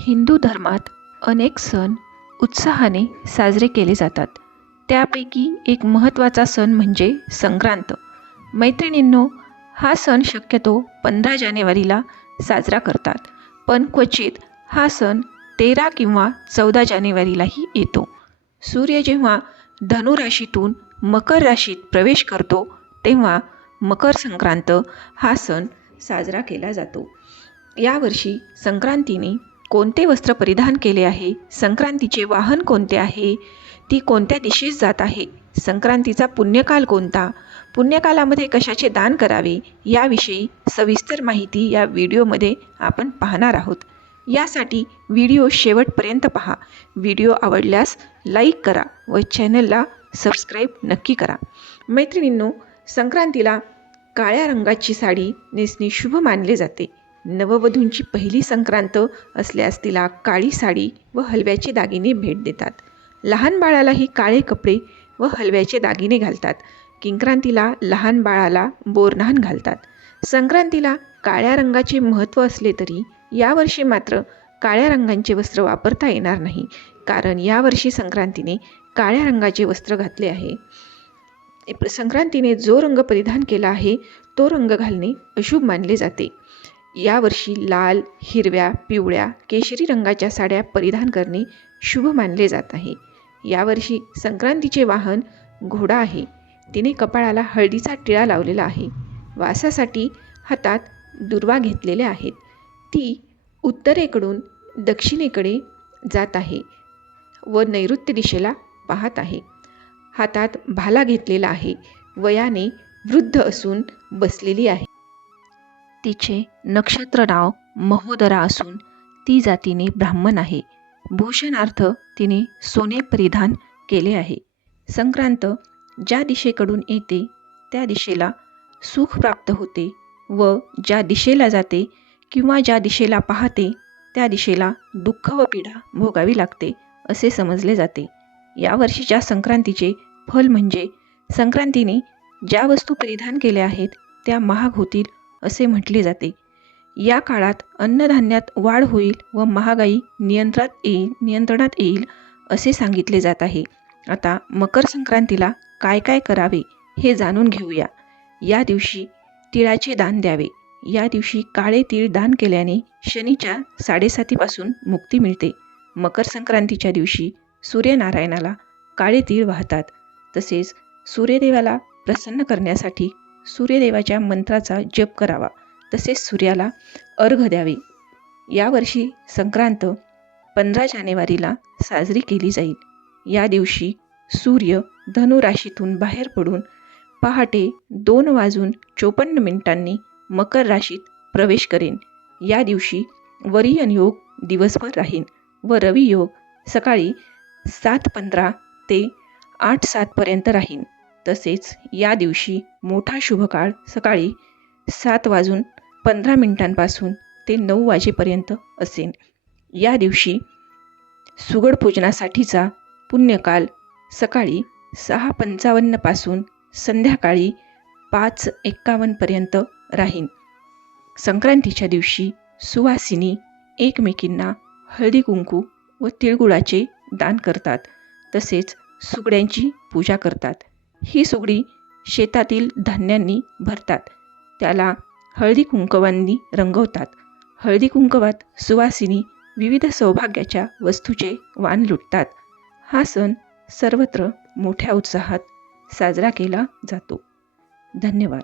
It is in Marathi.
हिंदू धर्मात अनेक सण उत्साहाने साजरे केले जातात. त्यापैकी एक महत्त्वाचा सण म्हणजे संक्रांत. मैत्रिणींनो हा सण शक्यतो पंधरा जानेवारीला साजरा करतात पण क्वचित हा सण तेरा किंवा चौदा जानेवारीलाही येतो. सूर्य जेव्हा धनुराशीतून मकर राशीत प्रवेश करतो तेव्हा मकर संक्रांत हा सण साजरा केला जातो. यावर्षी संक्रांतीने कोणते वस्त्र परिधान केले आहे? संक्रांतीचे वाहन कोणते आहे? ती कोणत्या दिशेस जात आहे? संक्रांतीचा पुण्यकाल कोणता? पुण्यकालामध्ये कशाचे दान करावे? याविषयी सविस्तर माहिती या व्हिडिओमध्ये आपण पाहणार आहोत. यासाठी व्हिडिओ शेवटपर्यंत पहा. व्हिडिओ आवडल्यास लाईक करा व चॅनलला सबस्क्राईब नक्की करा. मैत्रिणींनो संक्रांतीला काळ्या रंगाची साडी नेसणे शुभ मानले जाते. नववधूंची पहिली संक्रांत असल्यास तिला काळी साडी व हलव्याचे दागिने भेट देतात. लहान बाळालाही काळे कपडे व हलव्याचे दागिने घालतात. किंक्रांतीला लहान बाळाला बोरन्हाण घालतात. संक्रांतीला काळ्या रंगाचे महत्त्व असले तरी यावर्षी मात्र काळ्या रंगांचे वस्त्र वापरता येणार नाही कारण यावर्षी संक्रांतीने काळ्या रंगाचे वस्त्र घातले आहे. संक्रांतीने जो रंग परिधान केला आहे तो रंग घालणे अशुभ मानले जाते. यावर्षी लाल हिरव्या पिवळ्या केशरी रंगाच्या साड्या परिधान करणे शुभ मानले जात आहे. यावर्षी संक्रांतीचे वाहन घोडा आहे. तिने कपाळाला हळदीचा टिळा लावलेला आहे. वासासाठी हातात दुर्वा घेतलेले आहेत. ती उत्तरेकडून दक्षिणेकडे जात आहे व नैऋत्य दिशेला पाहत आहे. हातात भाला घेतलेला आहे. वयाने वृद्ध असून बसलेली आहे. तिचे नक्षत्र नाव महोदरा असून ती जातीने ब्राह्मण आहे. भूषणार्थ तिने सोने परिधान केले आहे. संक्रांत ज्या दिशेकडून येते त्या दिशेला सुख प्राप्त होते व ज्या दिशेला जाते किंवा ज्या दिशेला पाहते त्या दिशेला दुःख व पीडा भोगावी लागते असे समजले जाते. यावर्षीच्या संक्रांतीचे फल म्हणजे संक्रांतीने ज्या वस्तू परिधान केल्या आहेत त्या महाग होतील असे म्हटले जाते. या काळात अन्नधान्यात वाढ होईल व महागाई नियंत्रणात येईल नियंत्रणात येईल असे सांगितले जात आहे. आता मकर संक्रांतीला काय काय करावे हे जाणून घेऊया. या दिवशी तिळाचे दान द्यावे. या दिवशी काळे तीळ दान केल्याने शनीच्या साडेसातीपासून मुक्ती मिळते. मकर संक्रांतीच्या दिवशी सूर्यनारायणाला काळे तीळ वाहतात. तसेच सूर्यदेवाला प्रसन्न करण्यासाठी सूर्यदेवाच्या मंत्राचा जप करावा. तसेच सूर्याला अर्घ द्यावे. यावर्षी संक्रांत पंधरा जानेवारीला साजरी केली जाईल. या दिवशी सूर्य धनुराशीतून बाहेर पडून पहाटे दोन वाजून चोपन्न मिनिटांनी मकर राशीत प्रवेश करेन. या दिवशी वरियन योग दिवसभर राहीन व रवियोग सकाळी सात पंधरा ते आठ सातपर्यंत राहीन. तसेच या दिवशी मोठा शुभकाळ सकाळी सात वाजून पंधरा मिनिटांपासून ते नऊ वाजेपर्यंत असेल. या दिवशी सुगड पूजनासाठीचा पुण्यकाल सकाळी सहा पंचावन्नपासून संध्याकाळी पाच एक्कावन्नपर्यंत राहीन संक्रांतीच्या दिवशी सुवासिनी एकमेकींना हळदी कुंकू व तिळगुळाचे दान करतात. तसेच सुगड्यांची पूजा करतात. ही सुगडी शेतातील धान्यांनी भरतात. त्याला हळदी कुंकवांनी रंगवतात. हळदी कुंकवात सुवासिनी विविध सौभाग्याच्या वस्तूचे वाण लुटतात. हा सण सर्वत्र मोठ्या उत्साहात साजरा केला जातो. धन्यवाद.